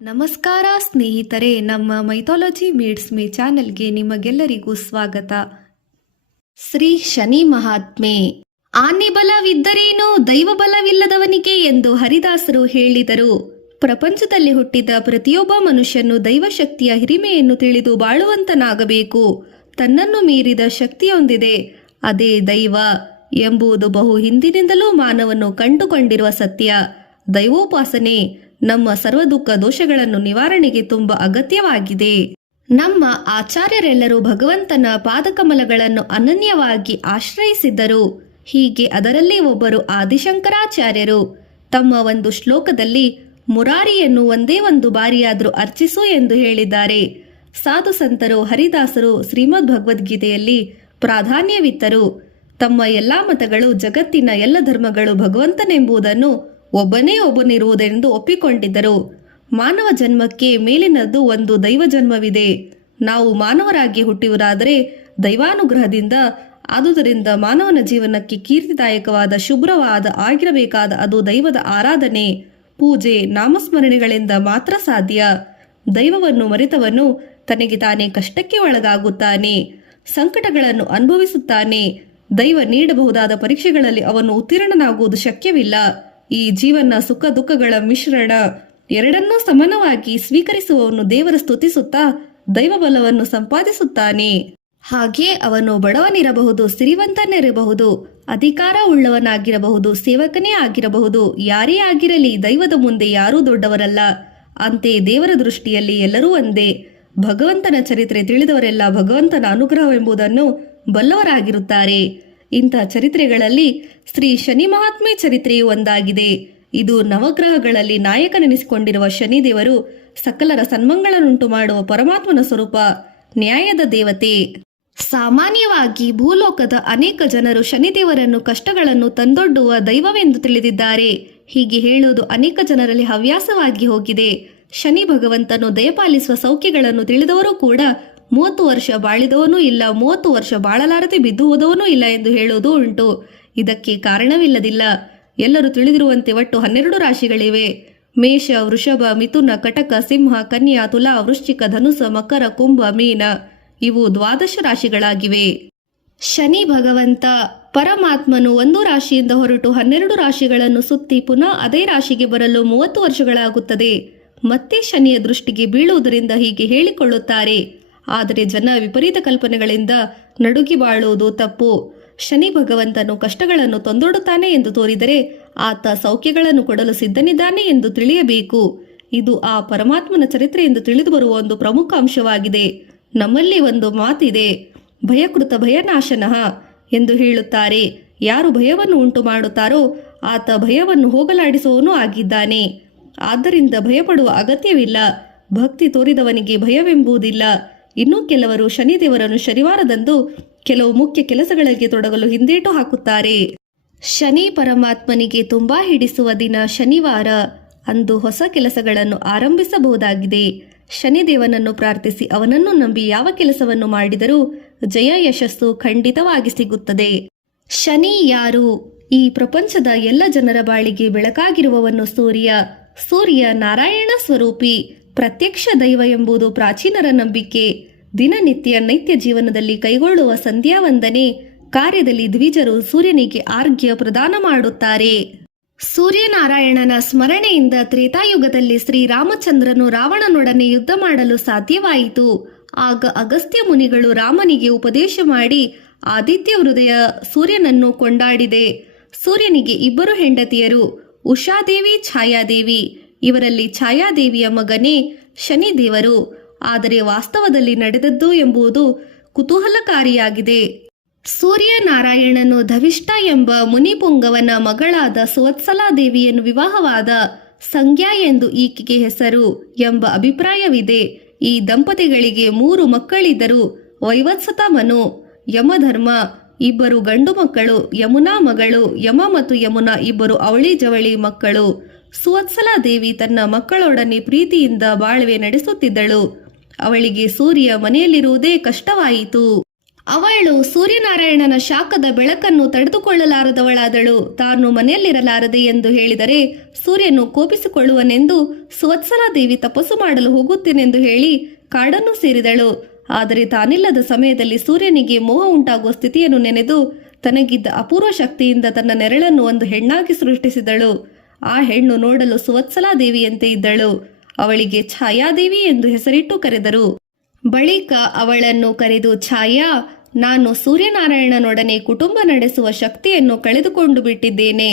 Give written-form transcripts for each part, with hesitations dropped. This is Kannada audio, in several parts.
ನಮಸ್ಕಾರ ಸ್ನೇಹಿತರೆ, ನಮ್ಮ ಮೈಥಾಲಜಿ ಮೀಡ್ಸ್ ಮೀ ಚಾನೆಲ್ಗೆ ನಿಮಗೆಲ್ಲರಿಗೂ ಸ್ವಾಗತ. ಶ್ರೀ ಶನಿ ಮಹಾತ್ಮೆ. ಆನೆ ಬಲವಿದ್ದರೇನು ದೈವ ಬಲವಿಲ್ಲದವನಿಗೆ ಎಂದು ಹರಿದಾಸರು ಹೇಳಿದರು. ಪ್ರಪಂಚದಲ್ಲಿ ಹುಟ್ಟಿದ ಪ್ರತಿಯೊಬ್ಬ ಮನುಷ್ಯನು ದೈವಶಕ್ತಿಯ ಹಿರಿಮೆಯನ್ನು ತಿಳಿದು ಬಾಳುವಂತನಾಗಬೇಕು. ತನ್ನನ್ನು ಮೀರಿದ ಶಕ್ತಿಯೊಂದಿದೆ, ಅದೇ ದೈವ ಎಂಬುದು ಬಹು ಹಿಂದಿನಿಂದಲೂ ಮಾನವನು ಕಂಡುಕೊಂಡಿರುವ ಸತ್ಯ. ದೈವೋಪಾಸನೆ ನಮ್ಮ ಸರ್ವ ದುಃಖ ದೋಷಗಳನ್ನು ನಿವಾರಣೆಗೆ ತುಂಬ ಅಗತ್ಯವಾಗಿದೆ. ನಮ್ಮ ಆಚಾರ್ಯರೆಲ್ಲರೂ ಭಗವಂತನ ಪಾದಕಮಲಗಳನ್ನು ಅನನ್ಯವಾಗಿ ಆಶ್ರಯಿಸಿದ್ದರು. ಹೀಗೆ ಅದರಲ್ಲಿ ಒಬ್ಬರು ಆದಿಶಂಕರಾಚಾರ್ಯರು ತಮ್ಮ ಒಂದು ಶ್ಲೋಕದಲ್ಲಿ ಮುರಾರಿಯನ್ನು ಒಂದೇ ಒಂದು ಬಾರಿಯಾದರೂ ಅರ್ಚಿಸು ಎಂದು ಹೇಳಿದ್ದಾರೆ. ಸಾಧು ಸಂತರು ಹರಿದಾಸರು ಶ್ರೀಮದ್ ಭಗವದ್ಗೀತೆಯಲ್ಲಿ ಪ್ರಾಧಾನ್ಯವಿತ್ತರು. ತಮ್ಮ ಎಲ್ಲ ಮತಗಳು, ಜಗತ್ತಿನ ಎಲ್ಲ ಧರ್ಮಗಳು ಭಗವಂತನೆಂಬುದನ್ನು ಒಬ್ಬನೇ ಒಬ್ಬನಿರುವುದೆಂದು ಒಪ್ಪಿಕೊಂಡಿದ್ದರು. ಮಾನವ ಜನ್ಮಕ್ಕೆ ಮೇಲಿನದ್ದು ಒಂದು ದೈವ ಜನ್ಮವಿದೆ. ನಾವು ಮಾನವರಾಗಿ ಹುಟ್ಟಿವರಾದರೆ ದೈವಾನುಗ್ರಹದಿಂದ, ಆದುದರಿಂದ ಮಾನವನ ಜೀವನಕ್ಕೆ ಕೀರ್ತಿದಾಯಕವಾದ ಶುಭ್ರವಾದ ಆಗಿರಬೇಕಾದ ಅದು ದೈವದ ಆರಾಧನೆ, ಪೂಜೆ, ನಾಮಸ್ಮರಣೆಗಳಿಂದ ಮಾತ್ರ ಸಾಧ್ಯ. ದೈವವನ್ನು ಮರೆತವನು ತನಗೆ ತಾನೇ ಕಷ್ಟಕ್ಕೆ ಒಳಗಾಗುತ್ತಾನೆ, ಸಂಕಟಗಳನ್ನು ಅನುಭವಿಸುತ್ತಾನೆ. ದೈವ ನೀಡಬಹುದಾದ ಪರೀಕ್ಷೆಗಳಲ್ಲಿ ಅವನು ಉತ್ತೀರ್ಣನಾಗುವುದು ಶಕ್ಯವಿಲ್ಲ. ಈ ಜೀವನ ಸುಖ ದುಃಖಗಳ ಮಿಶ್ರಣ ಎರಡನ್ನೂ ಸಮಾನವಾಗಿ ಸ್ವೀಕರಿಸುವವನು ದೇವರ ಸ್ತುತಿಸುತ್ತಾ ದೈವ ಬಲವನ್ನು ಸಂಪಾದಿಸುತ್ತಾನೆ. ಹಾಗೆ ಅವನು ಬಡವನಿರಬಹುದು, ಸಿರಿವಂತನಿರಬಹುದು, ಅಧಿಕಾರ ಉಳ್ಳವನಾಗಿರಬಹುದು, ಸೇವಕನೇ ಆಗಿರಬಹುದು, ಯಾರೇ ಆಗಿರಲಿ ದೈವದ ಮುಂದೆ ಯಾರೂ ದೊಡ್ಡವರಲ್ಲ. ಅಂತೆ ದೇವರ ದೃಷ್ಟಿಯಲ್ಲಿ ಎಲ್ಲರೂ ಒಂದೇ. ಭಗವಂತನ ಚರಿತ್ರೆ ತಿಳಿದವರೆಲ್ಲ ಭಗವಂತನ ಅನುಗ್ರಹವೆಂಬುದನ್ನು ಬಲ್ಲವರಾಗಿರುತ್ತಾರೆ. ಇಂಥ ಚರಿತ್ರೆಗಳಲ್ಲಿ ಶ್ರೀ ಶನಿ ಮಹಾತ್ಮೆ ಚರಿತ್ರೆಯು ಒಂದಾಗಿದೆ. ಇದು ನವಗ್ರಹಗಳಲ್ಲಿ ನಾಯಕನೆನಿಸಿಕೊಂಡಿರುವ ಶನಿದೇವರು ಸಕಲರ ಸನ್ಮಂಗಳನ್ನುಂಟು ಮಾಡುವ ಪರಮಾತ್ಮನ ಸ್ವರೂಪ, ನ್ಯಾಯದ ದೇವತೆ. ಸಾಮಾನ್ಯವಾಗಿ ಭೂಲೋಕದ ಅನೇಕ ಜನರು ಶನಿದೇವರನ್ನು ಕಷ್ಟಗಳನ್ನು ತಂದೊಡ್ಡುವ ದೈವವೆಂದು ತಿಳಿದಿದ್ದಾರೆ. ಹೀಗೆ ಹೇಳುವುದು ಅನೇಕ ಜನರಲ್ಲಿ ಹವ್ಯಾಸವಾಗಿ ಹೋಗಿದೆ. ಶನಿ ಭಗವಂತನು ದಯಪಾಲಿಸುವ ಸೌಖ್ಯಗಳನ್ನು ತಿಳಿದವರು ಕೂಡ 30 ವರ್ಷ ಬಾಳಿದವನೂ ಇಲ್ಲ, 30 ವರ್ಷ ಬಾಳಲಾರದೆ ಬಿದ್ದು ಹೋದವನೂ ಇಲ್ಲ ಎಂದು ಹೇಳುವುದೂ ಉಂಟು. ಇದಕ್ಕೆ ಕಾರಣವಿಲ್ಲದಿಲ್ಲ. ಎಲ್ಲರೂ ತಿಳಿದಿರುವಂತೆ ಒಟ್ಟು 12 ರಾಶಿಗಳಿವೆ. ಮೇಷ, ವೃಷಭ, ಮಿಥುನ, ಕಟಕ, ಸಿಂಹ, ಕನ್ಯಾ, ತುಲಾ, ವೃಶ್ಚಿಕ, ಧನುಸ, ಮಕರ, ಕುಂಭ, ಮೀನ ಇವು 12 ರಾಶಿಗಳಾಗಿವೆ. ಶನಿ ಭಗವಂತ ಪರಮಾತ್ಮನು ಒಂದು ರಾಶಿಯಿಂದ ಹೊರಟು 12 ರಾಶಿಗಳನ್ನು ಸುತ್ತಿ ಪುನಃ ಅದೇ ರಾಶಿಗೆ ಬರಲು 30 ವರ್ಷಗಳಾಗುತ್ತದೆ. ಮತ್ತೆ ಶನಿಯ ದೃಷ್ಟಿಗೆ ಬೀಳುವುದರಿಂದ ಹೀಗೆ ಹೇಳಿಕೊಳ್ಳುತ್ತಾರೆ. ಆದರೆ ಜನ ವಿಪರೀತ ಕಲ್ಪನೆಗಳಿಂದ ನಡುಗಿ ಬಾಳುವುದು ತಪ್ಪು. ಶನಿ ಭಗವಂತನು ಕಷ್ಟಗಳನ್ನು ತಂದೊಡ್ಡುತ್ತಾನೆ ಎಂದು ತೋರಿದರೆ ಆತ ಸೌಖ್ಯಗಳನ್ನು ಕೊಡಲು ಸಿದ್ಧನಿದ್ದಾನೆ ಎಂದು ತಿಳಿಯಬೇಕು. ಇದು ಆ ಪರಮಾತ್ಮನ ಚರಿತ್ರೆ ಎಂದು ತಿಳಿದು ಬರುವ ಒಂದು ಪ್ರಮುಖ ಅಂಶವಾಗಿದೆ. ನಮ್ಮಲ್ಲಿ ಒಂದು ಮಾತಿದೆ, ಭಯಕೃತ ಭಯನಾಶನಃ ಎಂದು ಹೇಳುತ್ತಾರೆ. ಯಾರು ಭಯವನ್ನು ಉಂಟು ಮಾಡುತ್ತಾರೋ ಆತ ಭಯವನ್ನು ಹೋಗಲಾಡಿಸುವವನೂ ಆಗಿದ್ದಾನೆ. ಆದ್ದರಿಂದ ಭಯಪಡುವ ಅಗತ್ಯವಿಲ್ಲ. ಭಕ್ತಿ ತೋರಿದವನಿಗೆ ಭಯವೆಂಬುದಿಲ್ಲ. ಇನ್ನು ಕೆಲವರು ಶನಿದೇವರನ್ನು ಶನಿವಾರದಂದು ಕೆಲವು ಮುಖ್ಯ ಕೆಲಸಗಳಿಗೆ ತೊಡಗಲು ಹಿಂದೇಟು ಹಾಕುತ್ತಾರೆ. ಶನಿ ಪರಮಾತ್ಮನಿಗೆ ತುಂಬಾ ಹಿಡಿಸುವ ದಿನ ಶನಿವಾರ. ಅಂದು ಹೊಸ ಕೆಲಸಗಳನ್ನು ಆರಂಭಿಸಬಹುದಾಗಿದೆ. ಶನಿದೇವನನ್ನು ಪ್ರಾರ್ಥಿಸಿ ಅವನನ್ನು ನಂಬಿ ಯಾವ ಕೆಲಸವನ್ನು ಮಾಡಿದರೂ ಜಯ ಯಶಸ್ಸು ಖಂಡಿತವಾಗಿ ಸಿಗುತ್ತದೆ. ಶನಿ ಯಾರು? ಈ ಪ್ರಪಂಚದ ಎಲ್ಲ ಜನರ ಬಾಳಿಗೆ ಬೆಳಕಾಗಿರುವವನು ಸೂರ್ಯ. ಸೂರ್ಯ ನಾರಾಯಣ ಸ್ವರೂಪಿ, ಪ್ರತ್ಯಕ್ಷ ದೈವ ಎಂಬುದು ಪ್ರಾಚೀನರ ನಂಬಿಕೆ. ದಿನನಿತ್ಯ ನೈತ್ಯ ಜೀವನದಲ್ಲಿ ಕೈಗೊಳ್ಳುವ ಸಂಧ್ಯಾ ವಂದನೆ ಕಾರ್ಯದಲ್ಲಿ ದ್ವಿಜರು ಸೂರ್ಯನಿಗೆ ಅರ್ಘ್ಯ ಪ್ರದಾನ ಮಾಡುತ್ತಾರೆ. ಸೂರ್ಯನಾರಾಯಣನ ಸ್ಮರಣೆಯಿಂದ ತ್ರೇತಾಯುಗದಲ್ಲಿ ಶ್ರೀರಾಮಚಂದ್ರನು ರಾವಣನೊಡನೆ ಯುದ್ಧ ಮಾಡಲು ಸಾಧ್ಯವಾಯಿತು. ಆಗ ಅಗಸ್ತ್ಯ ಮುನಿಗಳು ರಾಮನಿಗೆ ಉಪದೇಶ ಮಾಡಿ ಆದಿತ್ಯ ಹೃದಯ ಸೂರ್ಯನನ್ನು ಕೊಂಡಾಡಿದೆ. ಸೂರ್ಯನಿಗೆ 2 ಹೆಂಡತಿಯರು, ಉಷಾದೇವಿ, ಛಾಯಾದೇವಿ. ಇವರಲ್ಲಿ ಛಾಯಾದೇವಿಯ ಮಗನೇ ಶನಿದೇವರು. ಆದರೆ ವಾಸ್ತವದಲ್ಲಿ ನಡೆದದ್ದು ಎಂಬುದು ಕುತೂಹಲಕಾರಿಯಾಗಿದೆ. ಸೂರ್ಯನಾರಾಯಣನು ಧವಿಷ್ಠ ಎಂಬ ಮುನಿಪುಂಗವನ ಮಗಳಾದ ಸುವತ್ಸಲಾದೇವಿಯನ್ನು ವಿವಾಹವಾದ. ಸಂಜ್ಞಾ ಎಂದು ಈಕೆಗೆ ಹೆಸರು ಎಂಬ ಅಭಿಪ್ರಾಯವಿದೆ. ಈ ದಂಪತಿಗಳಿಗೆ 3 ಮಕ್ಕಳಿದ್ದರು. ವೈವತ್ಸತ, ಮನು, ಯಮಧರ್ಮ 2 ಗಂಡು ಮಕ್ಕಳು, ಯಮುನಾ ಮಗಳು. ಯಮ ಮತ್ತು ಯಮುನಾ 2 ಅವಳಿ ಜವಳಿ ಮಕ್ಕಳು. ಸುವತ್ಸಲಾದೇವಿ ತನ್ನ ಮಕ್ಕಳೊಡನೆ ಪ್ರೀತಿಯಿಂದ ಬಾಳ್ವೆ ನಡೆಸುತ್ತಿದ್ದಳು. ಅವಳಿಗೆ ಸೂರ್ಯ ಮನೆಯಲ್ಲಿರುವುದೇ ಕಷ್ಟವಾಯಿತು. ಅವಳು ಸೂರ್ಯನಾರಾಯಣನ ಶಾಖದ ಬೆಳಕನ್ನು ತಡೆದುಕೊಳ್ಳಲಾರದವಳಾದಳು. ತಾನು ಮನೆಯಲ್ಲಿರಲಾರದೆ ಎಂದು ಹೇಳಿದರೆ ಸೂರ್ಯನು ಕೋಪಿಸಿಕೊಳ್ಳುವನೆಂದು ಸುವತ್ಸಲಾದೇವಿ ತಪಸ್ಸು ಮಾಡಲು ಹೋಗುತ್ತೇನೆಂದು ಹೇಳಿ ಕಾಡನ್ನು ಸೇರಿದಳು. ಆದರೆ ತಾನಿಲ್ಲದ ಸಮಯದಲ್ಲಿ ಸೂರ್ಯನಿಗೆ ಮೋಹ ಉಂಟಾಗುವ ಸ್ಥಿತಿಯನ್ನು ನೆನೆದು ತನಗಿದ್ದ ಅಪೂರ್ವ ಶಕ್ತಿಯಿಂದ ತನ್ನ ನೆರಳನ್ನು ಒಂದು ಹೆಣ್ಣಾಗಿ ಸೃಷ್ಟಿಸಿದಳು. ಆ ಹೆಣ್ಣು ನೋಡಲು ಸುವತ್ಸಲಾದೇವಿಯಂತೆ ಇದ್ದಳು. ಅವಳಿಗೆ ಛಾಯಾದೇವಿ ಎಂದು ಹೆಸರಿಟ್ಟು ಕರೆದರು. ಬಳಿಕ ಅವಳನ್ನು ಕರೆದು, ಛಾಯಾ, ನಾನು ಸೂರ್ಯನಾರಾಯಣನೊಡನೆ ಕುಟುಂಬ ನಡೆಸುವ ಶಕ್ತಿಯನ್ನು ಕಳೆದುಕೊಂಡು ಬಿಟ್ಟಿದ್ದೇನೆ.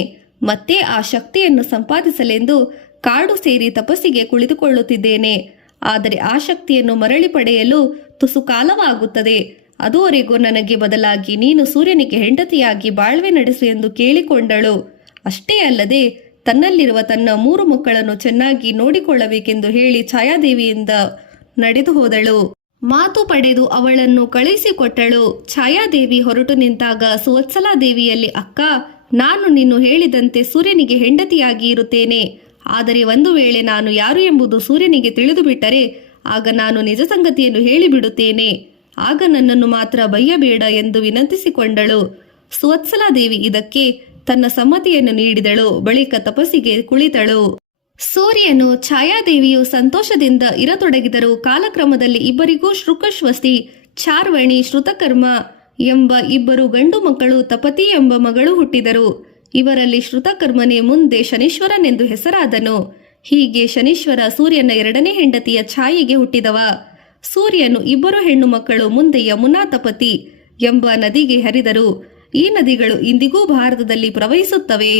ಮತ್ತೆ ಆ ಶಕ್ತಿಯನ್ನು ಸಂಪಾದಿಸಲೆಂದು ಕಾಡು ಸೇರಿ ತಪಸ್ಸಿಗೆ ಕುಳಿತುಕೊಳ್ಳುತ್ತಿದ್ದೇನೆ. ಆದರೆ ಆ ಶಕ್ತಿಯನ್ನು ಮರಳಿ ಪಡೆಯಲು ತುಸು ಕಾಲವಾಗುತ್ತದೆ. ಅದುವರೆಗೂ ನನಗೆ ಬದಲಾಗಿ ನೀನು ಸೂರ್ಯನಿಗೆ ಹೆಂಡತಿಯಾಗಿ ಬಾಳ್ವೆ ನಡೆಸು ಎಂದು ಕೇಳಿಕೊಂಡಳು. ಅಷ್ಟೇ ಅಲ್ಲದೆ ತನ್ನಲ್ಲಿರುವ ತನ್ನ 3 ಮಕ್ಕಳನ್ನು ಚೆನ್ನಾಗಿ ನೋಡಿಕೊಳ್ಳಬೇಕೆಂದು ಹೇಳಿ ಛಾಯಾದೇವಿಯಿಂದ ನಡೆದು ಹೋದಳು. ಮಾತು ಪಡೆದು ಅವಳನ್ನು ಕಳುಹಿಸಿಕೊಟ್ಟಳು. ಛಾಯಾದೇವಿ ಹೊರಟು ನಿಂತಾಗ ಸುವತ್ಸಲಾದೇವಿಯಲ್ಲಿ, ಅಕ್ಕ, ನಾನು ನೀನು ಹೇಳಿದಂತೆ ಸೂರ್ಯನಿಗೆ ಹೆಂಡತಿಯಾಗಿ ಇರುತ್ತೇನೆ. ಆದರೆ ಒಂದು ವೇಳೆ ನಾನು ಯಾರು ಎಂಬುದು ಸೂರ್ಯನಿಗೆ ತಿಳಿದು ಬಿಟ್ಟರೆ ಆಗ ನಾನು ನಿಜ ಸಂಗತಿಯನ್ನು ಹೇಳಿಬಿಡುತ್ತೇನೆ. ಆಗ ನನ್ನನ್ನು ಮಾತ್ರ ಬಯ್ಯಬೇಡ ಎಂದು ವಿನಂತಿಸಿಕೊಂಡಳು. ಸುವತ್ಸಲಾದೇವಿ ಇದಕ್ಕೆ ತನ್ನ ಸಮ್ಮತಿಯನ್ನು ನೀಡಿದಳು. ಬಳಿಕ ತಪಸ್ಸಿಗೆ ಕುಳಿತಳು. ಸೂರ್ಯನು ಛಾಯಾದೇವಿಯು ಸಂತೋಷದಿಂದ ಇರತೊಡಗಿದರು. ಕಾಲಕ್ರಮದಲ್ಲಿ ಇಬ್ಬರಿಗೂ ಶೃಕಶ್ವಸಿ, ಚಾರ್ವಣಿ, ಶ್ರುತಕರ್ಮ ಎಂಬ 2 ಗಂಡು ಮಕ್ಕಳು, ತಪತಿ ಎಂಬ ಮಗಳು ಹುಟ್ಟಿದರು. ಇವರಲ್ಲಿ ಶ್ರುತಕರ್ಮನೇ ಮುಂದೆ ಶನೀಶ್ವರನೆಂದು ಹೆಸರಾದನು. ಹೀಗೆ ಶನೀಶ್ವರ ಸೂರ್ಯನ 2ನೇ ಹೆಂಡತಿಯ ಛಾಯೆಗೆ ಹುಟ್ಟಿದವ. ಸೂರ್ಯನು 2 ಹೆಣ್ಣು ಮಕ್ಕಳು ಮುಂದೆ ಯಮುನಾ, ತಪತಿ ಎಂಬ ನದಿಗೆ ಹರಿದರು. ಈ ನದಿಗಳು ಇಂದಿಗೂ ಭಾರತದಲ್ಲಿ ಪ್ರವಹಿಸುತ್ತವೆ.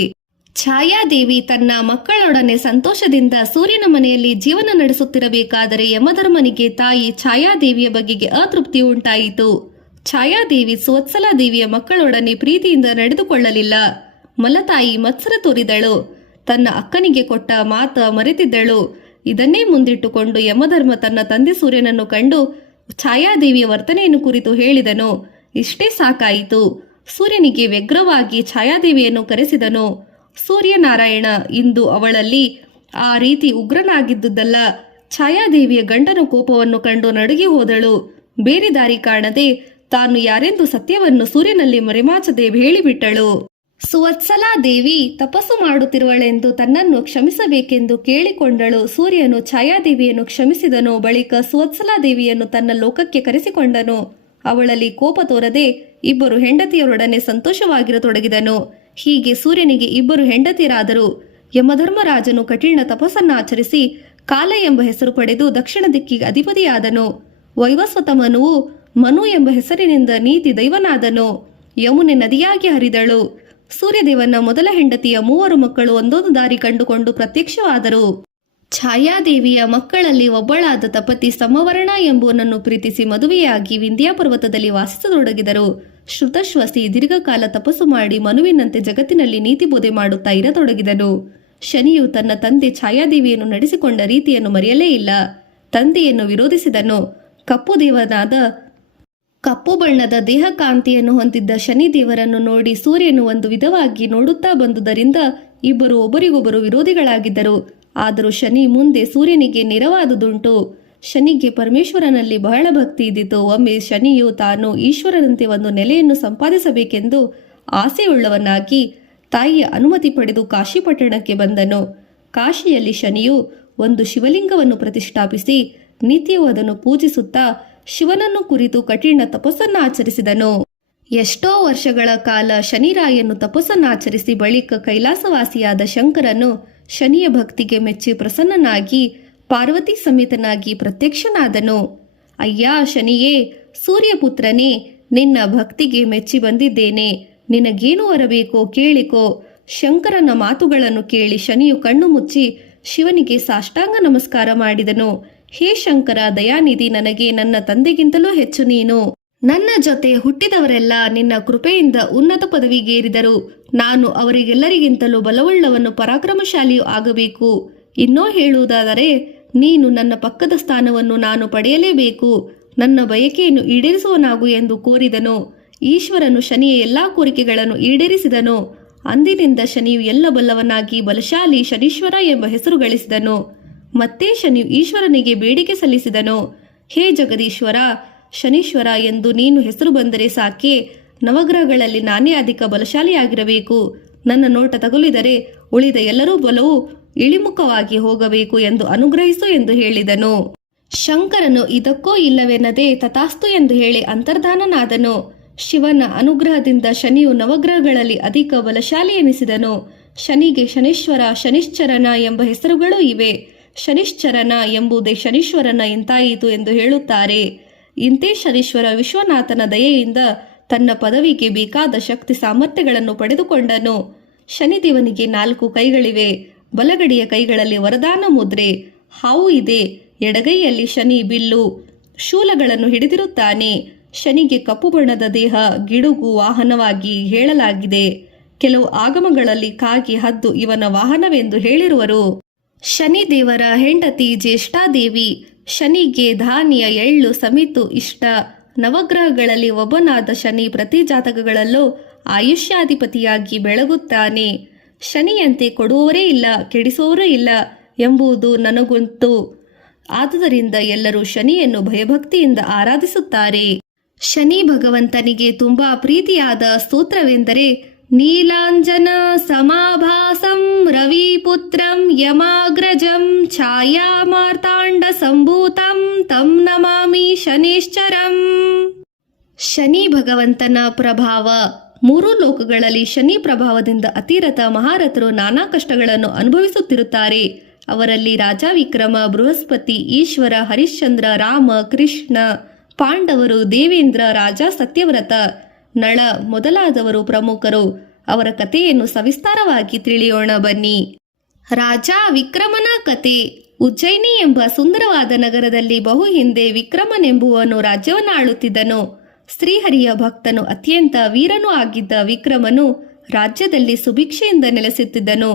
ಛಾಯಾದೇವಿ ತನ್ನ ಮಕ್ಕಳೊಡನೆ ಸಂತೋಷದಿಂದ ಸೂರ್ಯನ ಮನೆಯಲ್ಲಿ ಜೀವನ ನಡೆಸುತ್ತಿರಬೇಕಾದರೆ ಯಮಧರ್ಮನಿಗೆ ತಾಯಿ ಛಾಯಾದೇವಿಯ ಬಗೆಗೆ ಅತೃಪ್ತಿ ಉಂಟಾಯಿತು. ಛಾಯಾದೇವಿ ಸುವತ್ಸಲಾದೇವಿಯ ಮಕ್ಕಳೊಡನೆ ಪ್ರೀತಿಯಿಂದ ನಡೆದುಕೊಳ್ಳಲಿಲ್ಲ. ಮಲತಾಯಿ ಮತ್ಸರ ತೋರಿದಳು. ತನ್ನ ಅಕ್ಕನಿಗೆ ಕೊಟ್ಟ ಮಾತ ಮರೆತಿದ್ದಳು. ಇದನ್ನೇ ಮುಂದಿಟ್ಟುಕೊಂಡು ಯಮಧರ್ಮ ತನ್ನ ತಂದೆ ಸೂರ್ಯನನ್ನು ಕಂಡು ಛಾಯಾದೇವಿಯ ವರ್ತನೆಯನ್ನು ಕುರಿತು ಹೇಳಿದನು. ಇಷ್ಟೇ ಸಾಕಾಯಿತು. ಸೂರ್ಯನಿಗೆ ವ್ಯಗ್ರವಾಗಿ ಛಾಯಾದೇವಿಯನ್ನು ಕರೆಸಿದನು. ಸೂರ್ಯನಾರಾಯಣ ಇಂದು ಅವಳಲ್ಲಿ ಆ ರೀತಿ ಉಗ್ರನಾಗಿದ್ದುದಲ್ಲ. ಛಾಯಾದೇವಿಯ ಗಂಡನ ಕೋಪವನ್ನು ಕಂಡು ನಡುಗಿ ಹೋದಳು. ಬೇರೆ ದಾರಿ ಕಾಣದೆ ತಾನು ಯಾರೆಂದು ಸತ್ಯವನ್ನು ಸೂರ್ಯನಲ್ಲಿ ಮರೆಮಾಚದೆ ಹೇಳಿಬಿಟ್ಟಳು. ಸುವತ್ಸಲಾದೇವಿ ತಪಸ್ಸು ಮಾಡುತ್ತಿರುವಳೆಂದು ತನ್ನನ್ನು ಕ್ಷಮಿಸಬೇಕೆಂದು ಕೇಳಿಕೊಂಡಳು. ಸೂರ್ಯನು ಛಾಯಾದೇವಿಯನ್ನು ಕ್ಷಮಿಸಿದನು. ಬಳಿಕ ಸುವತ್ಸಲಾದೇವಿಯನ್ನು ತನ್ನ ಲೋಕಕ್ಕೆ ಕರೆಸಿಕೊಂಡನು. ಅವಳಲ್ಲಿ ಕೋಪ ತೋರದೆ 2 ಹೆಂಡತಿಯರೊಡನೆ ಸಂತೋಷವಾಗಿರತೊಡಗಿದನು. ಹೀಗೆ ಸೂರ್ಯನಿಗೆ 2 ಹೆಂಡತಿಯರಾದರು. ಯಮಧರ್ಮರಾಜನು ಕಠಿಣ ತಪಸ್ಸನ್ನಾಚರಿಸಿ ಕಾಲ ಎಂಬ ಹೆಸರು ಪಡೆದು ದಕ್ಷಿಣ ದಿಕ್ಕಿಗೆ ಅಧಿಪತಿಯಾದನು. ವೈವಸ್ವತ ಮನುವು ಮನು ಎಂಬ ಹೆಸರಿನಿಂದ ನೀತಿ ದೈವನಾದನು. ಯಮುನೆ ನದಿಯಾಗಿ ಹರಿದಳು. ಸೂರ್ಯದೇವನ ಮೊದಲ ಹೆಂಡತಿಯ 3 ಮಕ್ಕಳು ಒಂದೊಂದು ದಾರಿ ಕಂಡುಕೊಂಡು ಪ್ರತ್ಯಕ್ಷವಾದರು. ಛಾಯಾದೇವಿಯ ಮಕ್ಕಳಲ್ಲಿ ಒಬ್ಬಳಾದ ತಪತಿ ಸಮವರ್ಣ ಎಂಬುವನನ್ನು ಪ್ರೀತಿಸಿ ಮದುವೆಯಾಗಿ ವಿಂಧ್ಯ ಪರ್ವತದಲ್ಲಿ ವಾಸಿಸತೊಡಗಿದರು. ಶ್ರುತಶ್ವಸಿ ದೀರ್ಘಕಾಲ ತಪಸ್ಸು ಮಾಡಿ ಮನುವಿನಂತೆ ಜಗತ್ತಿನಲ್ಲಿ ನೀತಿ ಬೋಧೆ ಮಾಡುತ್ತಾ ಇರತೊಡಗಿದನು. ಶನಿಯು ತನ್ನ ತಂದೆ ಛಾಯಾದೇವಿಯನ್ನು ನಡೆಸಿಕೊಂಡ ರೀತಿಯನ್ನು ಮರೆಯಲೇ ಇಲ್ಲ. ತಂದೆಯನ್ನು ವಿರೋಧಿಸಿದನು. ಕಪ್ಪು ಬಣ್ಣದ ದೇಹಕಾಂತಿಯನ್ನು ಹೊಂದಿದ್ದ ಶನಿದೇವರನ್ನು ನೋಡಿ ಸೂರ್ಯನು ಒಂದು ವಿಧವಾಗಿ ನೋಡುತ್ತಾ ಬಂದುದರಿಂದ ಇಬ್ಬರು ಒಬ್ಬರಿಗೊಬ್ಬರು ವಿರೋಧಿಗಳಾಗಿದ್ದರು. ಆದರೂ ಶನಿ ಮುಂದೆ ಸೂರ್ಯನಿಗೆ ನೆರವಾದುದುಂಟು. ಶನಿಗೆ ಪರಮೇಶ್ವರನಲ್ಲಿ ಬಹಳ ಭಕ್ತಿ ಇದ್ದಿತು. ಒಮ್ಮೆ ಶನಿಯು ತಾನು ಈಶ್ವರನಂತೆ ಒಂದು ನೆಲೆಯನ್ನು ಸಂಪಾದಿಸಬೇಕೆಂದು ಆಸೆಯುಳ್ಳವನಾಗಿ ತಾಯಿಯ ಅನುಮತಿ ಪಡೆದು ಕಾಶಿ ಪಟ್ಟಣಕ್ಕೆ ಬಂದನು. ಕಾಶಿಯಲ್ಲಿ ಶನಿಯು ಒಂದು ಶಿವಲಿಂಗವನ್ನು ಪ್ರತಿಷ್ಠಾಪಿಸಿ ನಿತ್ಯವೂ ಅದನ್ನು ಪೂಜಿಸುತ್ತಾ ಶಿವನನ್ನು ಕುರಿತು ಕಠಿಣ ತಪಸ್ಸನ್ನು ಆಚರಿಸಿದನು. ಎಷ್ಟೋ ವರ್ಷಗಳ ಕಾಲ ಶನಿರಾಯನು ತಪಸ್ಸನ್ನಾಚರಿಸಿ ಬಳಿಕ ಕೈಲಾಸವಾಸಿಯಾದ ಶಂಕರನು ಶನಿಯ ಭಕ್ತಿಗೆ ಮೆಚ್ಚಿ ಪ್ರಸನ್ನನಾಗಿ ಪಾರ್ವತಿ ಸಮೇತನಾಗಿ ಪ್ರತ್ಯಕ್ಷನಾದನು. ಅಯ್ಯ ಶನಿಯೇ, ಸೂರ್ಯಪುತ್ರನೇ, ನಿನ್ನ ಭಕ್ತಿಗೆ ಮೆಚ್ಚಿ ಬಂದಿದ್ದೇನೆ. ನಿನಗೇನು ಬರಬೇಕೋ ಕೇಳಿಕೋ. ಶಂಕರನ ಮಾತುಗಳನ್ನು ಕೇಳಿ ಶನಿಯು ಕಣ್ಣು ಮುಚ್ಚಿ ಶಿವನಿಗೆ ಸಾಷ್ಟಾಂಗ ನಮಸ್ಕಾರ ಮಾಡಿದನು. ಹೇ ಶಂಕರ ದಯಾನಿಧಿ, ನನಗೆ ನನ್ನ ತಂದೆಗಿಂತಲೂ ಹೆಚ್ಚು ನೀನು. ನನ್ನ ಜೊತೆ ಹುಟ್ಟಿದವರೆಲ್ಲ ನಿನ್ನ ಕೃಪೆಯಿಂದ ಉನ್ನತ ಪದವಿಗೇರಿದರು. ನಾನು ಅವರಿಗೆಲ್ಲರಿಗಿಂತಲೂ ಬಲವುಳ್ಳವನು, ಪರಾಕ್ರಮಶಾಲಿಯೂ ಆಗಬೇಕು. ಇನ್ನೂ ಹೇಳುವುದಾದರೆ ನೀನು ನನ್ನ ಪಕ್ಕದ ಸ್ಥಾನವನ್ನು ನಾನು ಪಡೆಯಲೇಬೇಕು. ನನ್ನ ಬಯಕೆಯನ್ನು ಈಡೇರಿಸುವನಾಗು ಎಂದು ಕೋರಿದನು. ಈಶ್ವರನು ಶನಿಯ ಎಲ್ಲಾ ಕೋರಿಕೆಗಳನ್ನು ಈಡೇರಿಸಿದನು. ಅಂದಿನಿಂದ ಶನಿಯು ಎಲ್ಲ ಬಲ್ಲವನಾಗಿ ಬಲಶಾಲಿ ಶನೀಶ್ವರ ಎಂಬ ಹೆಸರು ಗಳಿಸಿದನು. ಮತ್ತೆ ಶನಿಯು ಈಶ್ವರನಿಗೆ ಬೇಡಿಕೆ ಸಲ್ಲಿಸಿದನು. ಹೇ ಜಗದೀಶ್ವರ, ಶನೀಶ್ವರ ಎಂದು ನೀನು ಹೆಸರು ಬಂದರೆ ಸಾಕೆ. ನವಗ್ರಹಗಳಲ್ಲಿ ನಾನೇ ಅಧಿಕ ಬಲಶಾಲಿಯಾಗಿರಬೇಕು. ನನ್ನ ನೋಟ ತಗುಲಿದರೆ ಉಳಿದ ಎಲ್ಲರೂ ಬಲವು ಇಳಿಮುಖವಾಗಿ ಹೋಗಬೇಕು ಎಂದು ಅನುಗ್ರಹಿಸು ಎಂದು ಹೇಳಿದನು. ಶಂಕರನು ಇದಕ್ಕೋ ಇಲ್ಲವೆನ್ನದೆ ತಥಾಸ್ತು ಎಂದು ಹೇಳಿ ಅಂತರ್ಧಾನನಾದನು. ಶಿವನ ಅನುಗ್ರಹದಿಂದ ಶನಿಯು ನವಗ್ರಹಗಳಲ್ಲಿ ಅಧಿಕ ಬಲಶಾಲಿ ಎನಿಸಿದನು. ಶನಿಗೆ ಶನೀಶ್ವರ, ಶನಿಶ್ಚರನ ಎಂಬ ಹೆಸರುಗಳೂ ಇವೆ. ಶನಿಶ್ಚರನ ಎಂಬುದೇ ಶನೀಶ್ವರನ ಎಂತಾಯಿತು ಎಂದು ಹೇಳುತ್ತಾರೆ. ಇಂತೆ ಶನೀಶ್ವರ ವಿಶ್ವನಾಥನ ದಯೆಯಿಂದ ತನ್ನ ಪದವಿಗೆ ಬೇಕಾದ ಶಕ್ತಿ ಸಾಮರ್ಥ್ಯಗಳನ್ನು ಪಡೆದುಕೊಂಡನು. ಶನಿದೇವನಿಗೆ 4 ಕೈಗಳಿವೆ. ಬಲಗಡೆಯ ಕೈಗಳಲ್ಲಿ ವರದಾನ ಮುದ್ರೆ, ಹಾವು ಇದೆ. ಎಡಗೈಯಲ್ಲಿ ಶನಿ ಬಿಲ್ಲು, ಶೂಲಗಳನ್ನು ಹಿಡಿದಿರುತ್ತಾನೆ. ಶನಿಗೆ ಕಪ್ಪು ಬಣ್ಣದ ದೇಹ, ಗಿಡುಗು ವಾಹನವಾಗಿ ಹೇಳಲಾಗಿದೆ. ಕೆಲವು ಆಗಮಗಳಲ್ಲಿ ಕಾಗಿ, ಹದ್ದು ಇವನ ವಾಹನವೆಂದು ಹೇಳಿರುವರು. ಶನಿದೇವರ ಹೆಂಡತಿ ಜ್ಯೇಷ್ಠಾದೇವಿ. ಶನಿಗೆ ಧಾನ್ಯ, ಎಳ್ಳು, ಸಮಿತು ಇಷ್ಟ. ನವಗ್ರಹಗಳಲ್ಲಿ ಒಬ್ಬನಾದ ಶನಿ ಪ್ರತಿ ಜಾತಕಗಳಲ್ಲೂ ಆಯುಷ್ಯಾಧಿಪತಿಯಾಗಿ ಬೆಳಗುತ್ತಾನೆ. ಶನಿಯಂತೆ ಕೊಡುವವರೇ ಇಲ್ಲ, ಕೆಡಿಸುವವರೇ ಇಲ್ಲ ಎಂಬುದು ನನಗುಂಟು. ಆದುದರಿಂದ ಎಲ್ಲರೂ ಶನಿಯನ್ನು ಭಯಭಕ್ತಿಯಿಂದ ಆರಾಧಿಸುತ್ತಾರೆ. ಶನಿ ಭಗವಂತನಿಗೆ ತುಂಬಾ ಪ್ರೀತಿಯಾದ ಸ್ತೋತ್ರವೆಂದರೆ ನೀಲಾಂಜನ ಸಮಾಭಾಸಂ ರವಿಪುತ್ರಂ ಯಮಾಗ್ರಜಂ ಛಾಯಾ ಮಾರ್ತಾಂಡ ಸಂಭೂತಂ ತಂ ನಮಾಮಿ ಶನೀಶ್ಚರಂ. ಶನಿ ಭಗವಂತನ ಪ್ರಭಾವ. 3 ಲೋಕಗಳಲ್ಲಿ ಶನಿ ಪ್ರಭಾವದಿಂದ ಅತಿರಥ ಮಹಾರಥರು ನಾನಾ ಕಷ್ಟಗಳನ್ನು ಅನುಭವಿಸುತ್ತಿರುತ್ತಾರೆ. ಅವರಲ್ಲಿ ರಾಜ ವಿಕ್ರಮ, ಬೃಹಸ್ಪತಿ, ಈಶ್ವರ, ಹರಿಶ್ಚಂದ್ರ, ರಾಮ, ಕೃಷ್ಣ, ಪಾಂಡವರು, ದೇವೇಂದ್ರ, ರಾಜ ಸತ್ಯವ್ರತ, ನಳ ಮೊದಲಾದವರು ಪ್ರಮುಖರು. ಅವರ ಕಥೆಯನ್ನು ಸವಿಸ್ತಾರವಾಗಿ ತಿಳಿಯೋಣ ಬನ್ನಿ. ರಾಜ ವಿಕ್ರಮನ ಕತೆ. ಉಜ್ಜಯಿನಿ ಎಂಬ ಸುಂದರವಾದ ನಗರದಲ್ಲಿ ಬಹು ಹಿಂದೆ ವಿಕ್ರಮನೆಂಬುವನು ರಾಜ್ಯವನ್ನು ಆಳುತ್ತಿದ್ದನು. ಶ್ರೀಹರಿಯ ಭಕ್ತನು, ಅತ್ಯಂತ ವೀರನೂ ಆಗಿದ್ದ ವಿಕ್ರಮನು ರಾಜ್ಯದಲ್ಲಿ ಸುಭಿಕ್ಷೆಯಿಂದ ನೆಲೆಸುತ್ತಿದ್ದನು.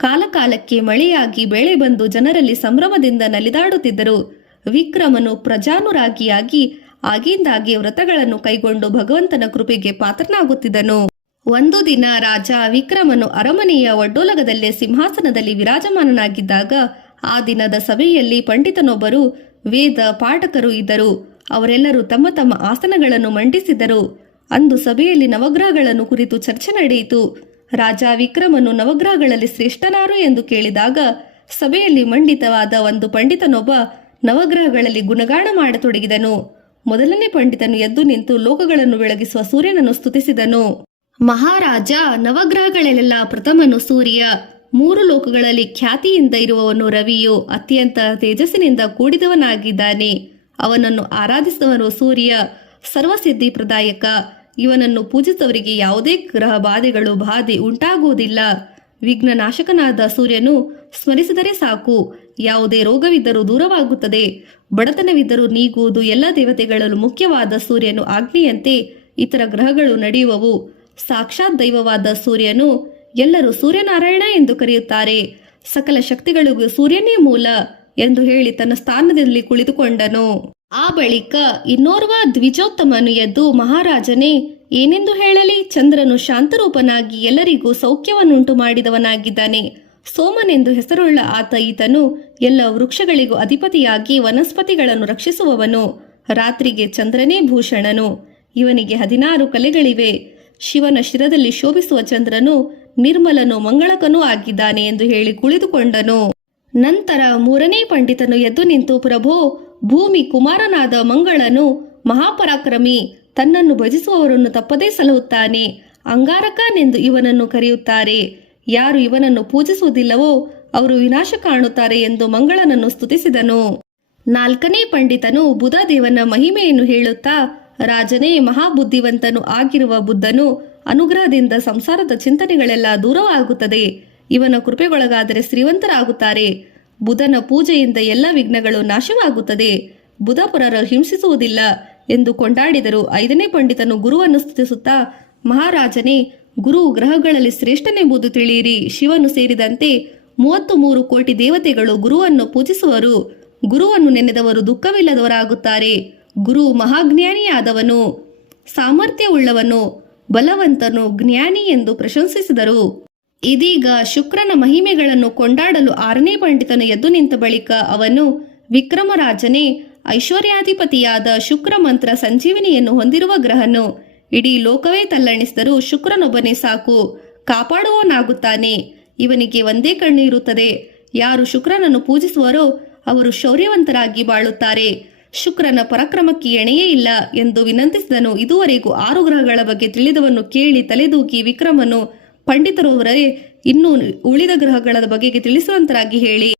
ಕಾಲಕಾಲಕ್ಕೆ ಮಳೆಯಾಗಿ ಬೆಳೆ ಬಂದು ಜನರಲ್ಲಿ ಸಂಭ್ರಮದಿಂದ ನಲಿದಾಡುತ್ತಿದ್ದರು. ವಿಕ್ರಮನು ಪ್ರಜಾನುರಾಗಿಯಾಗಿ ಆಗಿಂದಾಗೆ ವ್ರತಗಳನ್ನು ಕೈಗೊಂಡು ಭಗವಂತನ ಕೃಪೆಗೆ ಪಾತ್ರನಾಗುತ್ತಿದ್ದನು. ಒಂದು ದಿನ ರಾಜ ವಿಕ್ರಮನು ಅರಮನೆಯ ಒಡ್ಡೋಲಗದಲ್ಲೇ ಸಿಂಹಾಸನದಲ್ಲಿ ವಿರಾಜಮಾನನಾಗಿದ್ದಾಗ ಆ ದಿನದ ಸಭೆಯಲ್ಲಿ ಪಂಡಿತನೊಬ್ಬರು, ವೇದ ಪಾಠಕರು ಇದ್ದರು. ಅವರೆಲ್ಲರೂ ತಮ್ಮ ತಮ್ಮ ಆಸನಗಳನ್ನು ಮಂಡಿಸಿದರು. ಅಂದು ಸಭೆಯಲ್ಲಿ ನವಗ್ರಹಗಳನ್ನು ಕುರಿತು ಚರ್ಚೆ ನಡೆಯಿತು. ರಾಜ ವಿಕ್ರಮನು ನವಗ್ರಹಗಳಲ್ಲಿ ಶ್ರೇಷ್ಠನಾರು ಎಂದು ಕೇಳಿದಾಗ ಸಭೆಯಲ್ಲಿ ಮಂಡಿತವಾದ ಒಂದು ಪಂಡಿತನೊಬ್ಬ ನವಗ್ರಹಗಳಲ್ಲಿ ಗುಣಗಾನ ಮಾಡತೊಡಗಿದನು. ಮೊದಲನೇ ಪಂಡಿತನು ಎದ್ದು ನಿಂತು ಲೋಕಗಳನ್ನು ಬೆಳಗಿಸುವ ಸೂರ್ಯನನ್ನು ಸ್ತುತಿಸಿದನು. ಮಹಾರಾಜ, ನವಗ್ರಹಗಳಲ್ಲೆಲ್ಲ ಪ್ರಥಮನು ಸೂರ್ಯ. 3 ಲೋಕಗಳಲ್ಲಿ ಖ್ಯಾತಿಯಿಂದ ಇರುವವನು ರವಿಯು. ಅತ್ಯಂತ ತೇಜಸ್ಸಿನಿಂದ ಕೂಡಿದವನಾಗಿದ್ದಾನೆ. ಅವನನ್ನು ಆರಾಧಿಸುವವನು ಸೂರ್ಯ, ಸರ್ವಸಿದ್ಧಿ ಪ್ರದಾಯಕ. ಇವನನ್ನು ಪೂಜಿಸುವವರಿಗೆ ಯಾವುದೇ ಗ್ರಹ ಬಾಧೆಗಳು ಬಾಧೆ ಉಂಟಾಗುವುದಿಲ್ಲ. ವಿಘ್ನನಾಶಕನಾದ ಸೂರ್ಯನು ಸ್ಮರಿಸಿದರೆ ಸಾಕು, ಯಾವುದೇ ರೋಗವಿದ್ದರೂ ದೂರವಾಗುತ್ತದೆ, ಬಡತನವಿದ್ದರೂ ನೀಗುವುದು. ಎಲ್ಲ ದೇವತೆಗಳಲ್ಲೂ ಮುಖ್ಯವಾದ ಸೂರ್ಯನು ಆಜ್ಞೆಯಂತೆ ಇತರ ಗ್ರಹಗಳು ನಡೆಯುವವು. ಸಾಕ್ಷಾತ್ ದೈವವಾದ ಸೂರ್ಯನು. ಎಲ್ಲರೂ ಸೂರ್ಯನಾರಾಯಣ ಎಂದು ಕರೆಯುತ್ತಾರೆ. ಸಕಲ ಶಕ್ತಿಗಳಿಗೂ ಸೂರ್ಯನೇ ಮೂಲ ಎಂದು ಹೇಳಿ ತನ್ನ ಸ್ಥಾನದಲ್ಲಿ ಕುಳಿತುಕೊಂಡನು. ಆ ಬಳಿಕ ಇನ್ನೋರ್ವ ದ್ವಿಜೋತ್ತಮನು ಎದ್ದು, ಮಹಾರಾಜನೇ, ಏನೆಂದು ಹೇಳಲಿ? ಚಂದ್ರನು ಶಾಂತರೂಪನಾಗಿ ಎಲ್ಲರಿಗೂ ಸೌಖ್ಯವನ್ನುಂಟು ಮಾಡಿದವನಾಗಿದ್ದಾನೆ. ಸೋಮನೆಂದು ಹೆಸರುಳ್ಳ ಆತ ಈತನು ಎಲ್ಲ ವೃಕ್ಷಗಳಿಗೂ ಅಧಿಪತಿಯಾಗಿ ವನಸ್ಪತಿಗಳನ್ನು ರಕ್ಷಿಸುವವನು. ರಾತ್ರಿಗೆ ಚಂದ್ರನೇ ಭೂಷಣನು. ಇವನಿಗೆ 16 ಕಲೆಗಳಿವೆ. ಶಿವನ ಶಿರದಲ್ಲಿ ಶೋಭಿಸುವ ಚಂದ್ರನು ನಿರ್ಮಲನು ಮಂಗಳಕನೂ ಆಗಿದ್ದಾನೆ ಎಂದು ಹೇಳಿ ಕುಳಿತುಕೊಂಡನು. ನಂತರ 3ನೇ ಪಂಡಿತನು ಎದ್ದು ನಿಂತು, ಪ್ರಭೋ, ಭೂಮಿ ಕುಮಾರನಾದ ಮಂಗಳನು ಮಹಾಪರಾಕ್ರಮಿ. ತನ್ನನ್ನು ಭಜಿಸುವವರನ್ನು ತಪ್ಪದೇ ಸಲಹುತ್ತಾನೆ. ಅಂಗಾರಕನೆಂದು ಇವನನ್ನು ಕರೆಯುತ್ತಾರೆ. ಯಾರು ಇವನನ್ನು ಪೂಜಿಸುವುದಿಲ್ಲವೋ ಅವರು ವಿನಾಶ ಕಾಣುತ್ತಾರೆ ಎಂದು ಮಂಗಳನನ್ನು ಸ್ತುತಿಸಿದನು. 4ನೇ ಪಂಡಿತನು ಬುಧದೇವನ ಮಹಿಮೆಯನ್ನು ಹೇಳುತ್ತಾ, ರಾಜನೇ, ಮಹಾಬುದ್ಧಿವಂತನು ಆಗಿರುವ ಬುದ್ಧನು ಅನುಗ್ರಹದಿಂದ ಸಂಸಾರದ ಚಿಂತನೆಗಳೆಲ್ಲ ದೂರವಾಗುತ್ತದೆ. ಇವನ ಕೃಪೆಗೊಳಗಾದರೆ ಶ್ರೀಮಂತರಾಗುತ್ತಾರೆ. ಬುಧನ ಪೂಜೆಯಿಂದ ಎಲ್ಲ ವಿಘ್ನಗಳು ನಾಶವಾಗುತ್ತದೆ. ಬುಧ ಪರರ ಹಿಂಸಿಸುವುದಿಲ್ಲ ಎಂದು ಕೊಂಡಾಡಿದರು. 5ನೇ ಪಂಡಿತನು ಗುರುವನ್ನು ಸ್ತುತಿಸುತ್ತಾ, ಮಹಾರಾಜನೇ, ಗುರು ಗ್ರಹಗಳಲ್ಲಿ ಶ್ರೇಷ್ಠನೆಂಬುದು ತಿಳಿಯಿರಿ. ಶಿವನು ಸೇರಿದಂತೆ 33 ಕೋಟಿ ದೇವತೆಗಳು ಗುರುವನ್ನು ಪೂಜಿಸುವರು. ಗುರುವನ್ನು ನೆನೆದವರು ದುಃಖವಿಲ್ಲದವರಾಗುತ್ತಾರೆ. ಗುರು ಮಹಾಜ್ಞಾನಿಯಾದವನು, ಸಾಮರ್ಥ್ಯವುಳ್ಳವನು, ಬಲವಂತನು, ಜ್ಞಾನಿ ಎಂದು ಪ್ರಶಂಸಿಸಿದರು. ಇದೀಗ ಶುಕ್ರನ ಮಹಿಮೆಗಳನ್ನು ಕೊಂಡಾಡಲು 6ನೇ ಪಂಡಿತನು ಎದ್ದು ನಿಂತ ಬಳಿಕ ಅವನು, ವಿಕ್ರಮರಾಜನೇ, ಐಶ್ವರ್ಯಾಧಿಪತಿಯಾದ ಶುಕ್ರ ಮಂತ್ರ ಸಂಜೀವಿನಿಯನ್ನು ಹೊಂದಿರುವ ಗ್ರಹನು. ಇಡೀ ಲೋಕವೇ ತಲ್ಲಣಿಸಿದರೂ ಶುಕ್ರನೊಬ್ಬನೇ ಸಾಕು, ಕಾಪಾಡುವವನಾಗುತ್ತಾನೆ. ಇವನಿಗೆ ಒಂದೇ ಕಣ್ಣು ಇರುತ್ತದೆ. ಯಾರು ಶುಕ್ರನನ್ನು ಪೂಜಿಸುವರೋ ಅವರು ಶೌರ್ಯವಂತರಾಗಿ ಬಾಳುತ್ತಾರೆ. ಶುಕ್ರನ ಪರಾಕ್ರಮಕ್ಕೆ ಎಣೆಯೇ ಇಲ್ಲ ಎಂದು ವಿನಂತಿಸಿದನು. ಇದುವರೆಗೂ 6 ಗ್ರಹಗಳ ಬಗ್ಗೆ ತಿಳಿದವನ್ನು ಕೇಳಿ ತಲೆದೂಗಿ ವಿಕ್ರಮನು, ಪಂಡಿತರವರೇ, ಇನ್ನೂ ಉಳಿದ ಗ್ರಹಗಳ ಬಗೆಗೆ ತಿಳಿಸುವಂತರಾಗಿ ಹೇಳಿ.